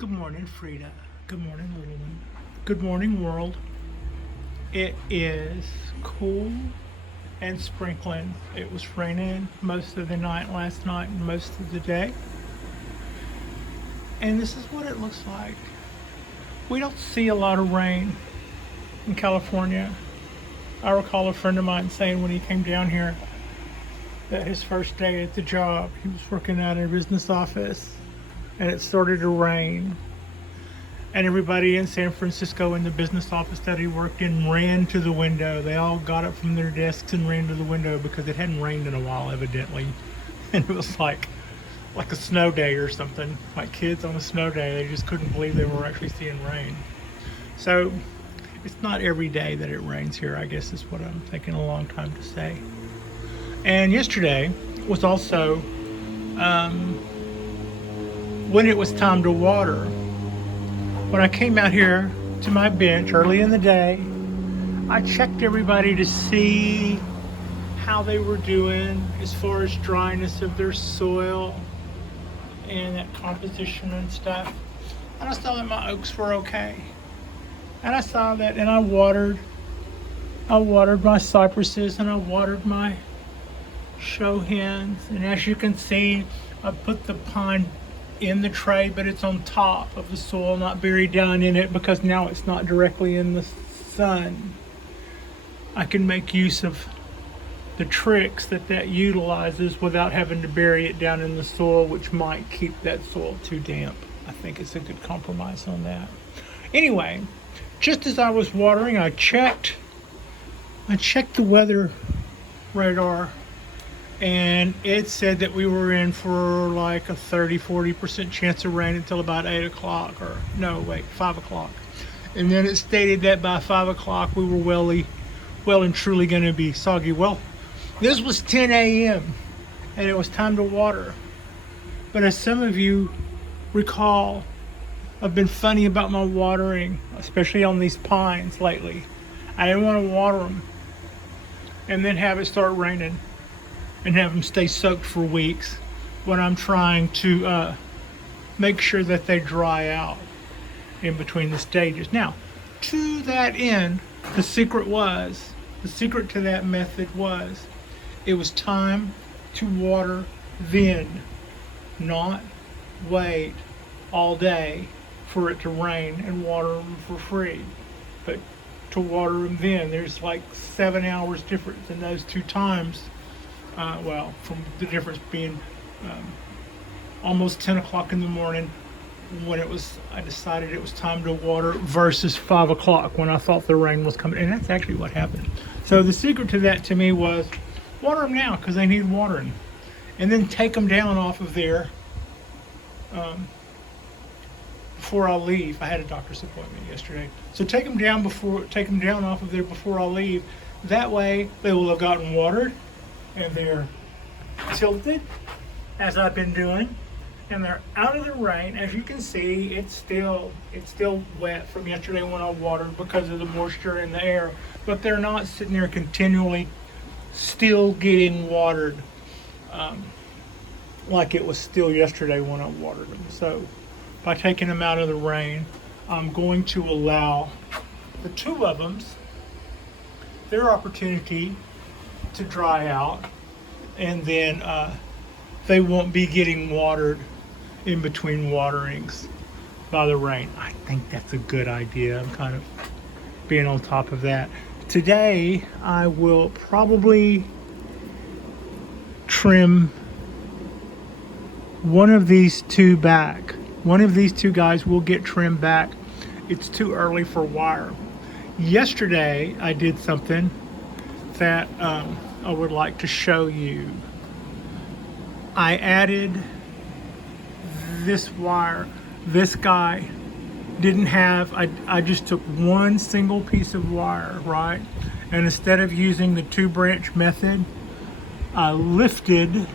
Good morning, Frida. Good morning, little one. Good morning, world. It is cool and sprinkling. It was raining most of the night last night and most of the day. And this is what it looks like. We don't see a lot of rain in California. I recall a friend of mine saying when he came down here that his first day at the job, he was working out in a business office and it started to rain. And everybody in San Francisco in the business office that he worked in ran to the window. They all got up from their desks and ran to the window because it hadn't rained in a while, evidently. And it was like a snow day or something. Like kids on a snow day, they just couldn't believe they were actually seeing rain. So it's not every day that it rains here, I guess is what I'm taking a long time to say. And yesterday was also when it was time to water. When I came out here to my bench early in the day, I checked everybody to see how they were doing as far as dryness of their soil and that composition and stuff. And I saw that my oaks were okay. And I saw that, and I watered my cypresses and I watered my show hens. And as you can see, I put the pine in the tray, but it's on top of the soil, not buried down in it, because now it's not directly in the sun. I can make use of the tricks that utilizes without having to bury it down in the soil, which might keep that soil too damp. I think it's a good compromise on that. Anyway, just as I was watering, I checked the weather radar, and it said that we were in for like a 30-40% chance of rain until about 8 o'clock, 5 o'clock. And then it stated that by 5 o'clock we were well and truly going to be soggy. Well, this was 10 a.m. and it was time to water. But as some of you recall, I've been funny about my watering, especially on these pines lately. I didn't want to water them and then have it start raining and have them stay soaked for weeks when I'm trying to make sure that they dry out in between the stages. Now, to that end, the secret to that method was, it was time to water then, not wait all day for it to rain and water them for free, but to water them then. There's like 7 hours difference in those two times. From the difference being almost 10 o'clock in the morning when I decided it was time to water versus 5 o'clock when I thought the rain was coming. And that's actually what happened. So the secret to that to me was water them now because they need watering. And then take them down off of there before I leave. I had a doctor's appointment yesterday. So take them down off of there before I leave. That way they will have gotten watered, and they're tilted as I've been doing, and they're out of the rain. As you can see, it's still wet from yesterday when I watered because of the moisture in the air, but they're not sitting there continually still getting watered like it was still yesterday when I watered them. So by taking them out of the rain, I'm going to allow the two of them their opportunity to dry out, and then they won't be getting watered in between waterings by the rain. I think that's a good idea. I'm kind of being on top of that. Today I will probably trim one of these two back. One of these two guys will get trimmed back. It's too early for wire. Yesterday I did something that I would like to show you. I added this wire. This guy didn't have, I just took one single piece of wire, right? And instead of using the 2-branch method, I lifted,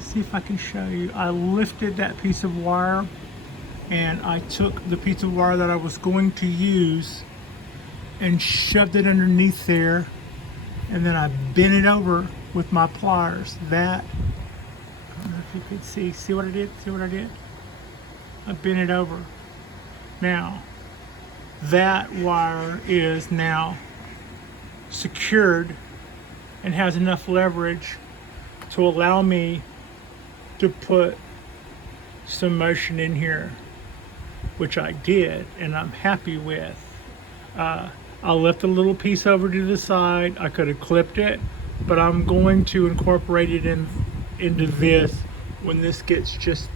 see if I can show you. I lifted that piece of wire, and I took the piece of wire that I was going to use and shoved it underneath there, and then I bent it over with my pliers. That, I don't know if you could see what I did? I bent it over. Now, that wire is now secured and has enough leverage to allow me to put some motion in here, which I did, and I'm happy with. I left a little piece over to the side. I could have clipped it, but I'm going to incorporate it into this when this gets just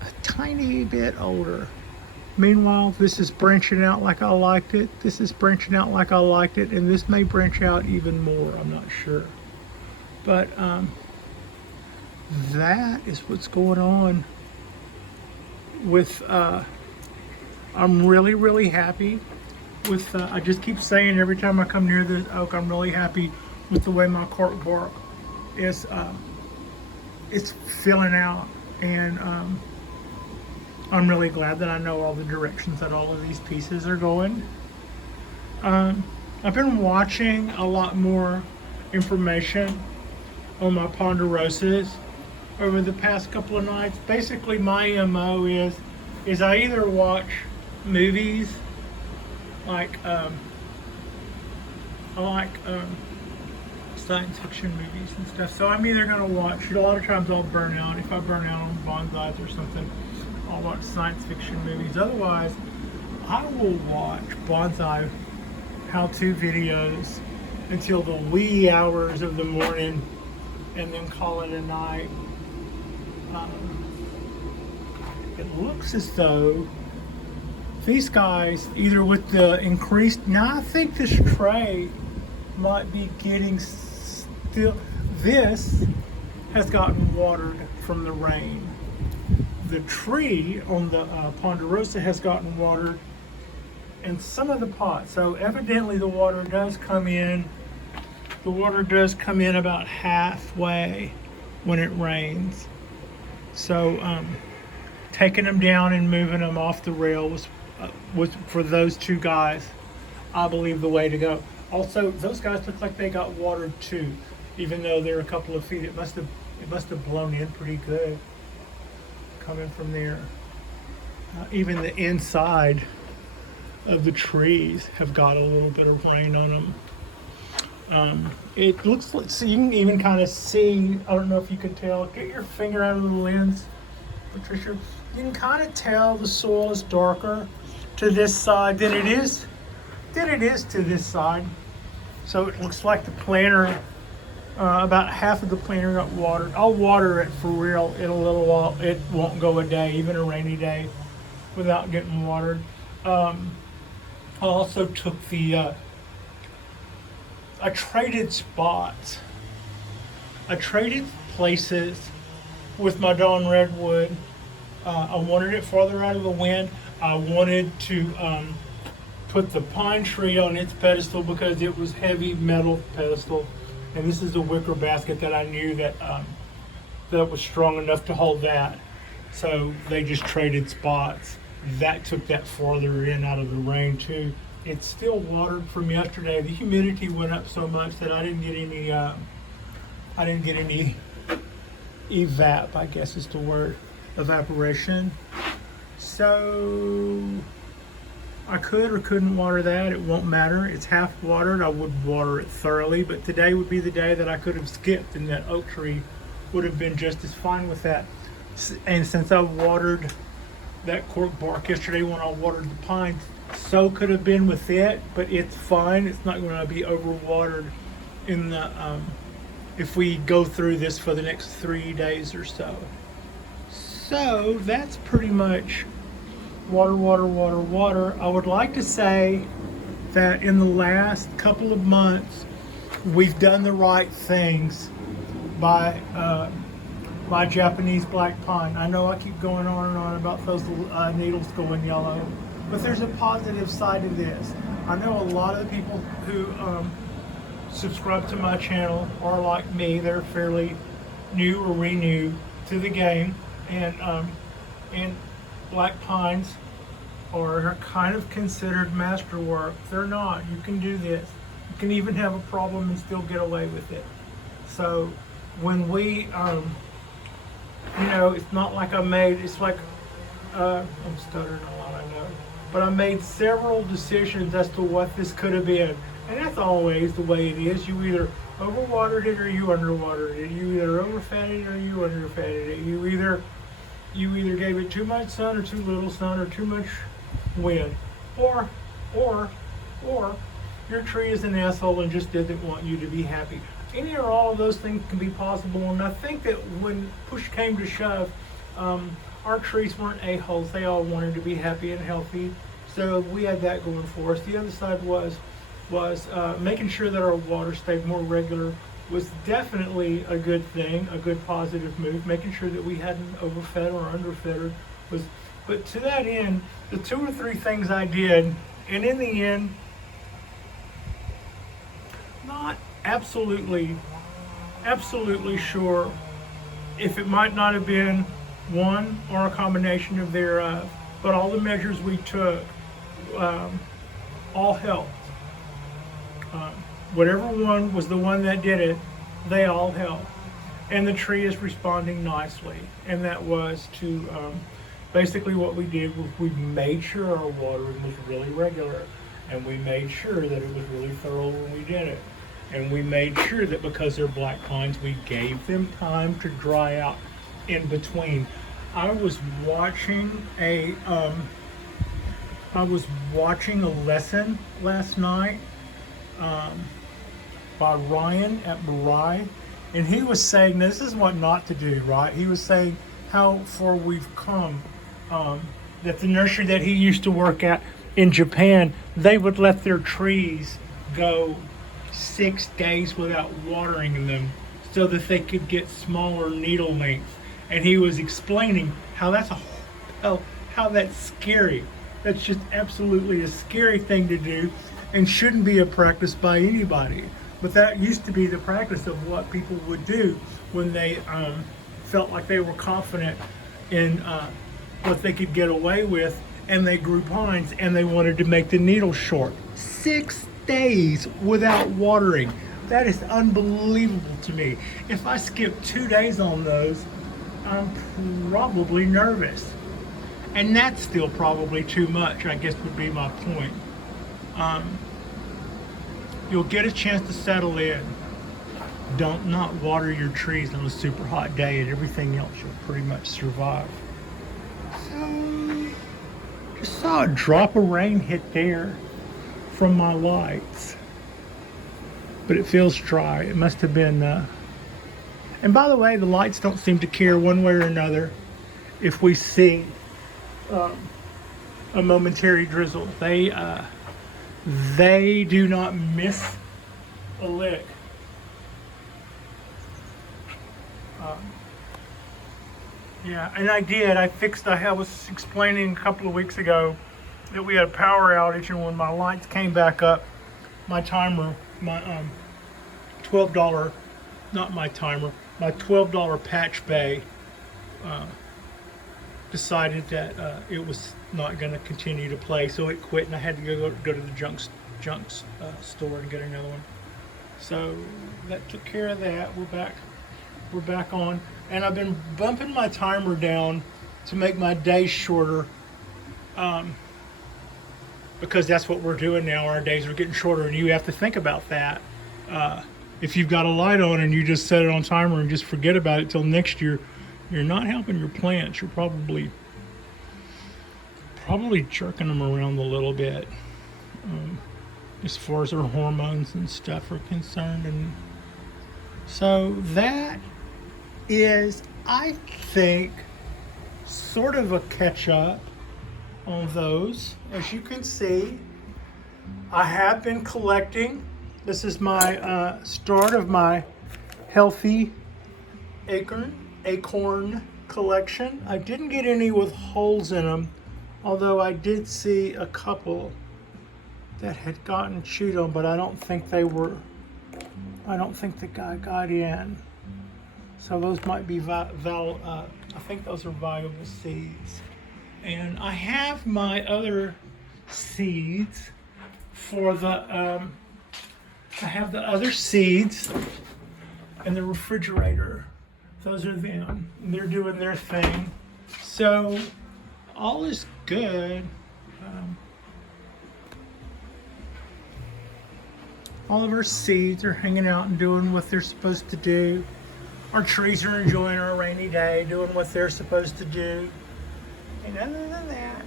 a tiny bit older. Meanwhile, this is branching out like I liked it. This is branching out like I liked it, and this may branch out even more. I'm not sure. But that is what's going on with, I'm really, really happy with, I just keep saying every time I come near the oak, I'm really happy with the way my cork bark is, it's filling out, and I'm really glad that I know all the directions that all of these pieces are going. I've been watching a lot more information on my ponderosas over the past couple of nights. Basically, my MO is I either watch movies like I like science fiction movies and stuff. So I'm either gonna watch. A lot of times I'll burn out. If I burn out on bonsais or something, I'll watch science fiction movies. Otherwise, I will watch bonsai how-to videos until the wee hours of the morning, and then call it a night. It looks as though these guys, either with the increased, now I think this tray might be getting still, this has gotten watered from the rain. The tree on the ponderosa has gotten watered, and some of the pots. So evidently the water does come in. The water does come in about halfway when it rains. So taking them down and moving them off the rail was for those two guys, I believe, the way to go. Also, those guys look like they got watered too, even though they're a couple of feet. It must have blown in pretty good coming from there. Even the inside of the trees have got a little bit of rain on them. It looks like, so you can even kind of see, I don't know if you can tell, get your finger out of the lens, Patricia. You can kind of tell the soil is darker to this side than it is to this side. So it looks like the planter, about half of the planter got watered. I'll water it for real in a little while. It won't go a day, even a rainy day, without getting watered. I also took the, I traded spots. I traded places with my Dawn Redwood. I wanted it farther out of the wind. I wanted to put the pine tree on its pedestal because it was heavy metal pedestal. And this is a wicker basket that I knew that that was strong enough to hold that. So they just traded spots. That took that farther in out of the rain too. It's still watered from yesterday. The humidity went up so much that I didn't get any evap, I guess is the word, evaporation. So I could or couldn't water that. It won't matter. It's half watered. I would water it thoroughly, but today would be the day that I could have skipped, and that oak tree would have been just as fine with that. And since I watered that cork bark yesterday when I watered the pines, so could have been with it, but it's fine. It's not going to be overwatered in the if we go through this for the next 3 days or so. So that's pretty much water, water, water, water. I would like to say that in the last couple of months, we've done the right things by my Japanese black pine. I know I keep going on and on about those needles going yellow, but there's a positive side to this. I know a lot of the people who subscribe to my channel are like me. They're fairly new or renew to the game, and black pines are kind of considered masterwork. They're not. You can do this. You can even have a problem and still get away with it. So when we, you know, it's not like it's like I'm stuttering a lot, I know. But I made several decisions as to what this could have been. And that's always the way it is. You either overwatered it or you underwatered it. You either overfed it or you underfed it. You either gave it too much sun or too little sun or too much wind. Or your tree is an asshole and just doesn't want you to be happy. Any or all of those things can be possible. And I think that when push came to shove, our trees weren't a-holes. They all wanted to be happy and healthy. So we had that going for us. The other side was making sure that our water stayed more regular was definitely a good thing, a good positive move. Making sure that we hadn't overfed or underfed was, but to that end, the 2 or 3 things I did, and in the end, not absolutely sure if it might not have been one or a combination of thereof, but all the measures we took all helped. Whatever one was the one that did it, they all helped. And the tree is responding nicely. And that was to, basically what we did was we made sure our watering was really regular. And we made sure that it was really thorough when we did it. And we made sure that because they're black pines, we gave them time to dry out in between. I was watching a lesson last night by Ryan at Barai, and he was saying this is what not to do, right? He was saying how far we've come, that the nursery that he used to work at in Japan, they would let their trees go 6 days without watering them so that they could get smaller needle length. And he was explaining how that's scary. That's just absolutely a scary thing to do and shouldn't be a practice by anybody. But that used to be the practice of what people would do when they felt like they were confident in what they could get away with, and they grew pines and they wanted to make the needles short. 6 days without watering. That is unbelievable to me. If I skip 2 days on those, I'm probably nervous. And that's still probably too much, I guess would be my point. You'll get a chance to settle in. Don't not water your trees on a super hot day, and everything else you'll pretty much survive. So, just saw a drop of rain hit there from my lights. But it feels dry. It must have been, and by the way, the lights don't seem to care one way or another if we see a momentary drizzle. They do not miss a lick. Yeah, and I did. I was explaining a couple of weeks ago that we had a power outage, and when my lights came back up, my timer, my $12, not my timer, my $12 patch bay decided that it was not going to continue to play, so it quit, and I had to go to the junk store and get another one. So that took care of that. We're back on, and I've been bumping my timer down to make my days shorter, because that's what we're doing now. Our days are getting shorter, and you have to think about that. If you've got a light on and you just set it on timer and just forget about it till next year, you're not helping your plants. You're probably jerking them around a little bit, as far as their hormones and stuff are concerned. And so that is, I think, sort of a catch up on those. As you can see, I have been collecting. This is my start of my healthy acorn collection. I didn't get any with holes in them, although I did see a couple that had gotten chewed on, but I don't think the guy got in. So those might be I think those are viable seeds. And I have my other seeds for the I have the other seeds in the refrigerator. Those are them. They're doing their thing. So all is good. Um, all of our seeds are hanging out and doing what they're supposed to do. Our trees are enjoying our rainy day, doing what they're supposed to do. And other than that,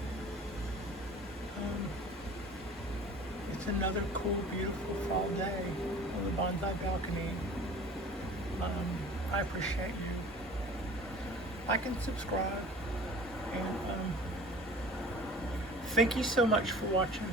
it's another cool, beautiful fall day on the Bonsai Balcony. I appreciate you. Like and subscribe. And thank you so much for watching.